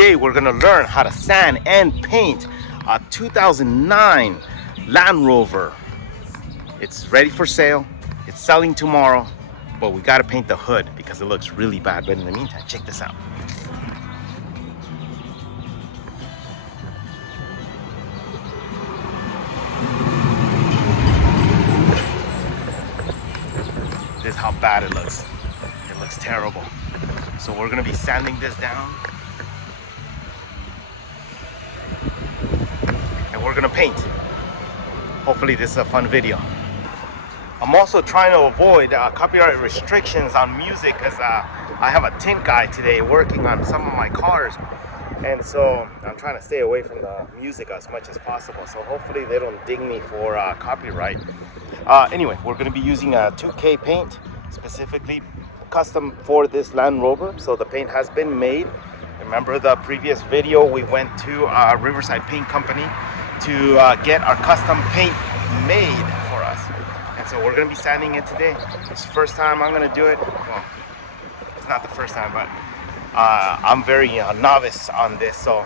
Today we're gonna learn how to sand and paint a 2009 Land Rover. It's ready for sale. It's selling tomorrow, but we gotta paint the hood because it looks really bad. But in the meantime, check this out. This is how bad it looks. It looks terrible. So we're gonna be sanding this down. And we're gonna paint. Hopefully this is a fun video. I'm also trying to avoid copyright restrictions on music because I have a tint guy today working on some of my cars. And so I'm trying to stay away from the music as much as possible. So hopefully they don't ding me for copyright. Anyway, we're going to be using a 2K paint, specifically custom for this Land Rover. So the paint has been made. Remember the previous video, we went to Riverside Paint Company to get our custom paint made for us. And so we're going to be sanding it today. It's the first time I'm going to do it. Well, it's not the first time, but I'm very novice on this, so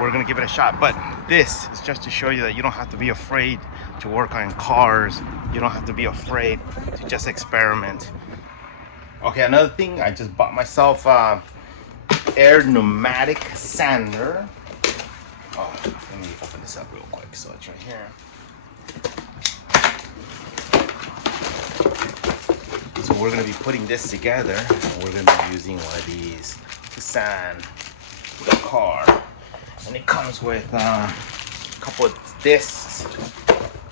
we're gonna give it a shot. But this is just to show you that you don't have to be afraid to work on cars. You don't have to be afraid to just experiment. Okay, another thing, I just bought myself air pneumatic sander. Oh, let me open this up real quick. So it's right here. So we're going to be putting this together, and we're going to be using one of these to sand the car. And it comes with a couple of discs,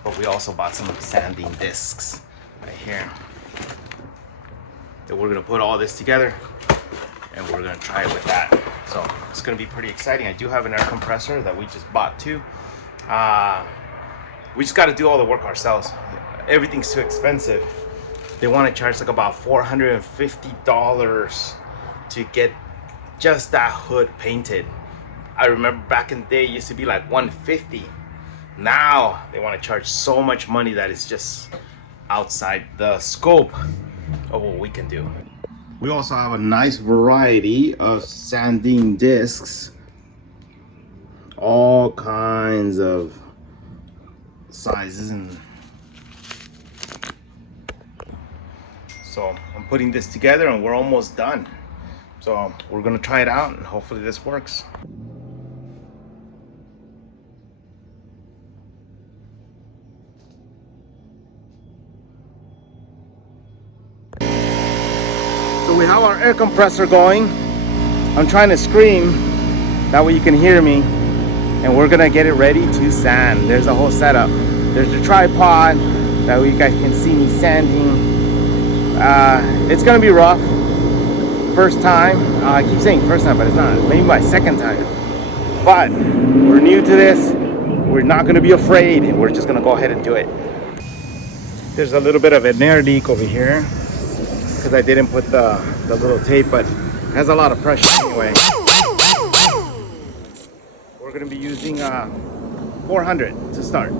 but we also bought some sanding discs right here. So we're going to put all this together, and we're going to try it with that. So it's going to be pretty exciting. I do have an air compressor that we just bought too. We just got to do all the work ourselves. Everything's too expensive. They want to charge like about $450 to get just that hood painted. I remember back in the day it used to be like $150. Now they want to charge so much money that it's just outside the scope of what we can do. We also have a nice variety of sanding discs. All kinds of sizes and so I'm putting this together and we're almost done. So we're gonna try it out and hopefully this works. So we have our air compressor going. I'm trying to scream, that way you can hear me. And we're gonna get it ready to sand. There's a whole setup. There's the tripod, that way you guys can see me sanding. It's gonna be rough. First time. I keep saying first time, but it's not. Maybe my second time. But we're new to this. We're not gonna be afraid. We're just gonna go ahead and do it. There's a little bit of an air leak over here because I didn't put the little tape, but it has a lot of pressure anyway. We're gonna be using 400 to start.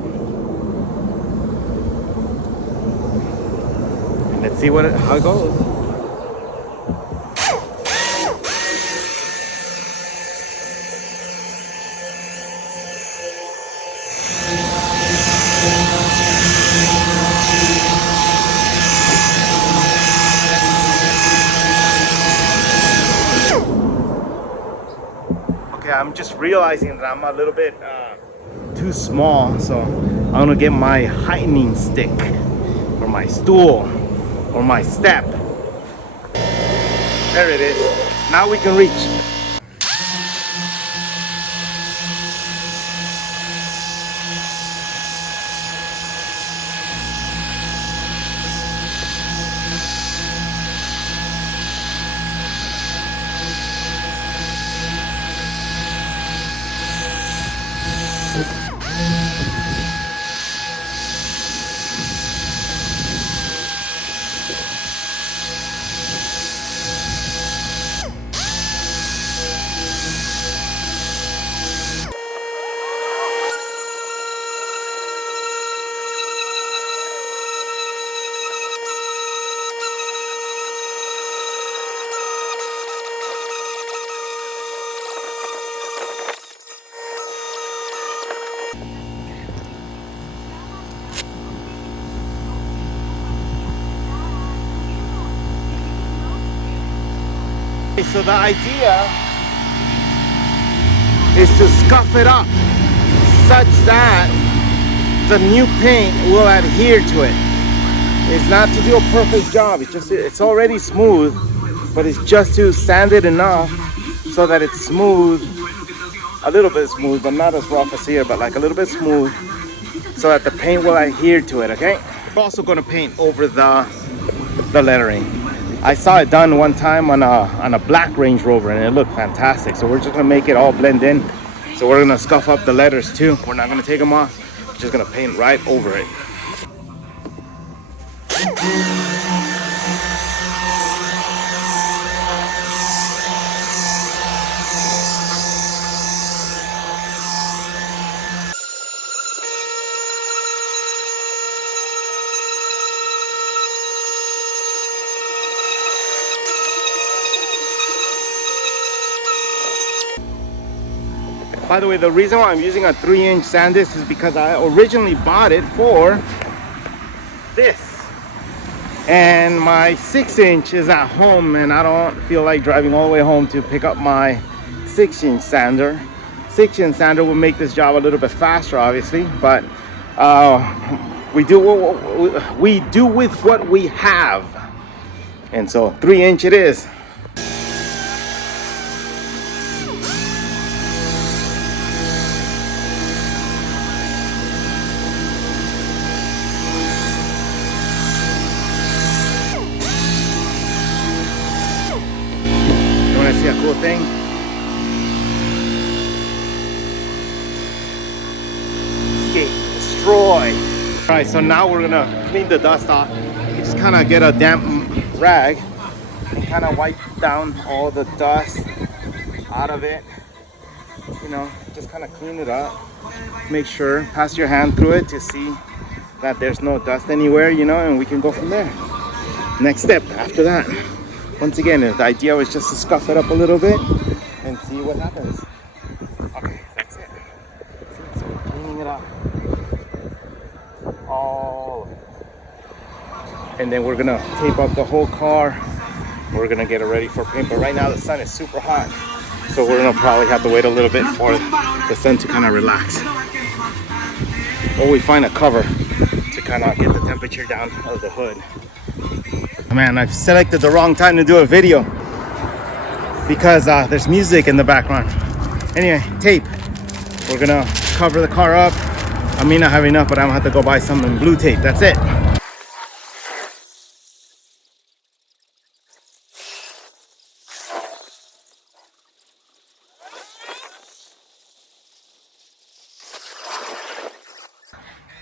Let's see how it goes. Okay, I'm just realizing that I'm a little bit too small, so I'm gonna get my heightening stick or my stool or my step. There it is. Now we can reach. So the idea is to scuff it up such that the new paint will adhere to it. It's not to do a perfect job. It's already smooth, but it's just to sand it enough so that it's smooth, a little bit smooth, but not as rough as here, but like a little bit smooth, so that the paint will adhere to it. Okay. We're also going to paint over the lettering. I saw it done one time on a black Range Rover, and it looked fantastic. So we're just gonna make it all blend in. So we're gonna scuff up the letters too. We're not gonna take them off. We're just gonna paint right over it. By the way, the reason why I'm using a 3-inch sand disc is because I originally bought it for this. And my 6-inch is at home, and I don't feel like driving all the way home to pick up my 6-inch sander. 6-inch sander will make this job a little bit faster, obviously, but we do with what we have. And so 3-inch it is. See a cool thing? Escape, destroy. All right, so now we're gonna clean the dust off. You just kind of get a damp rag and kind of wipe down all the dust out of it. You know, just kind of clean it up. Make sure, pass your hand through it to see that there's no dust anywhere, you know, and we can go from there. Next step after that. Once again, the idea was just to scuff it up a little bit and see what happens. Okay, that's it. So we're cleaning it up. All of it. And then we're gonna tape up the whole car. We're gonna get it ready for paint. But right now the sun is super hot, so we're gonna probably have to wait a little bit for the sun to kind of relax. Or we find a cover to kind of get the temperature down of the hood. Man, I've selected the wrong time to do a video because there's music in the background. Anyway, tape. We're gonna cover the car up. I may not have enough, but I'm gonna have to go buy some blue tape. That's it.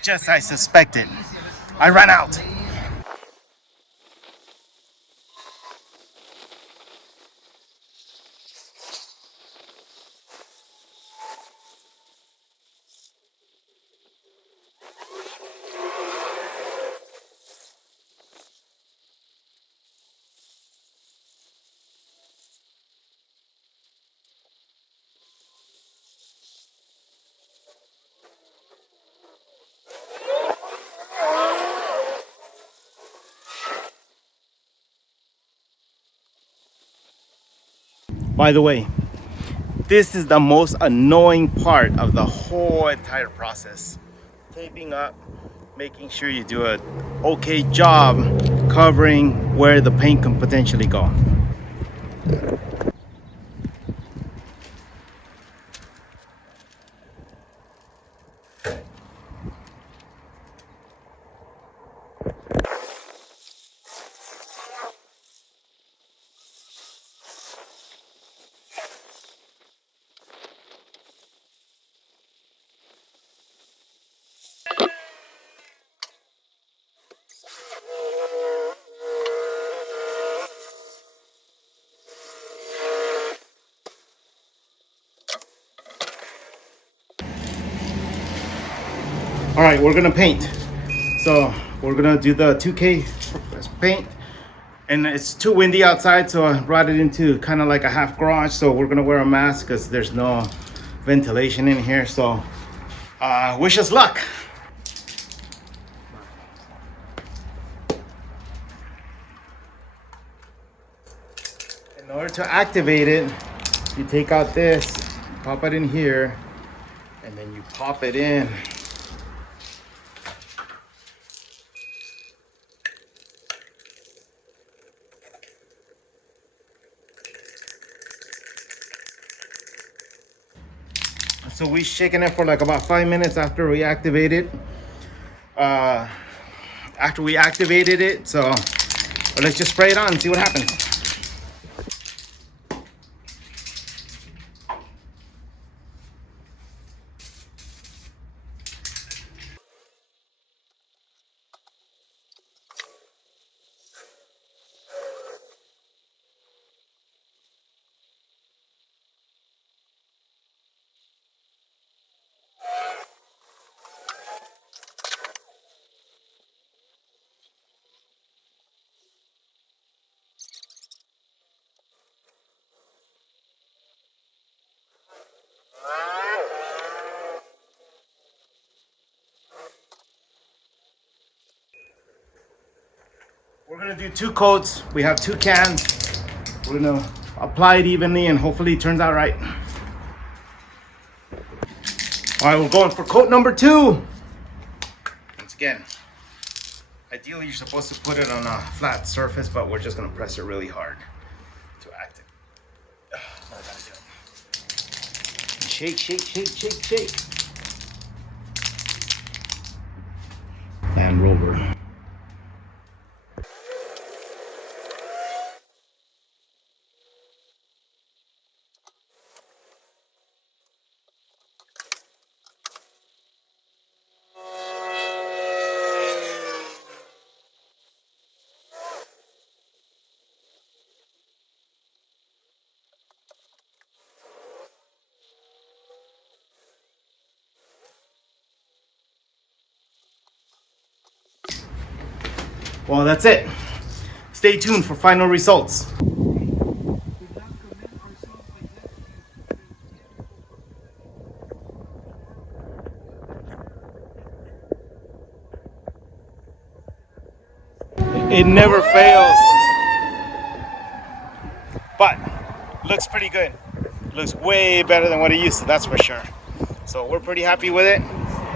Just as I suspected, I ran out. By the way, this is the most annoying part of the whole entire process. Taping up, making sure you do an okay job covering where the paint can potentially go. All right, we're gonna paint. So we're gonna do the 2K paint, and it's too windy outside, so I brought it into kind of like a half garage. So we're gonna wear a mask because there's no ventilation in here. So wish us luck. In order to activate it, you take out this, pop it in here, and then you pop it in. So we shaking it for like about 5 minutes after we activate it. After we activated it, so let's just spray it on and see what happens. We're gonna do 2 coats. We have 2 cans. We're gonna apply it evenly and hopefully it turns out right. All right, we're going for coat number 2. Once again, ideally you're supposed to put it on a flat surface, but we're just gonna press it really hard to act it. Shake, shake, shake, shake, shake. Land Rover. Well, that's it. Stay tuned for final results. It never fails. But looks pretty good. Looks way better than what it used to, that's for sure. So we're pretty happy with it.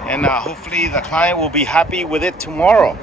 And hopefully the client will be happy with it tomorrow.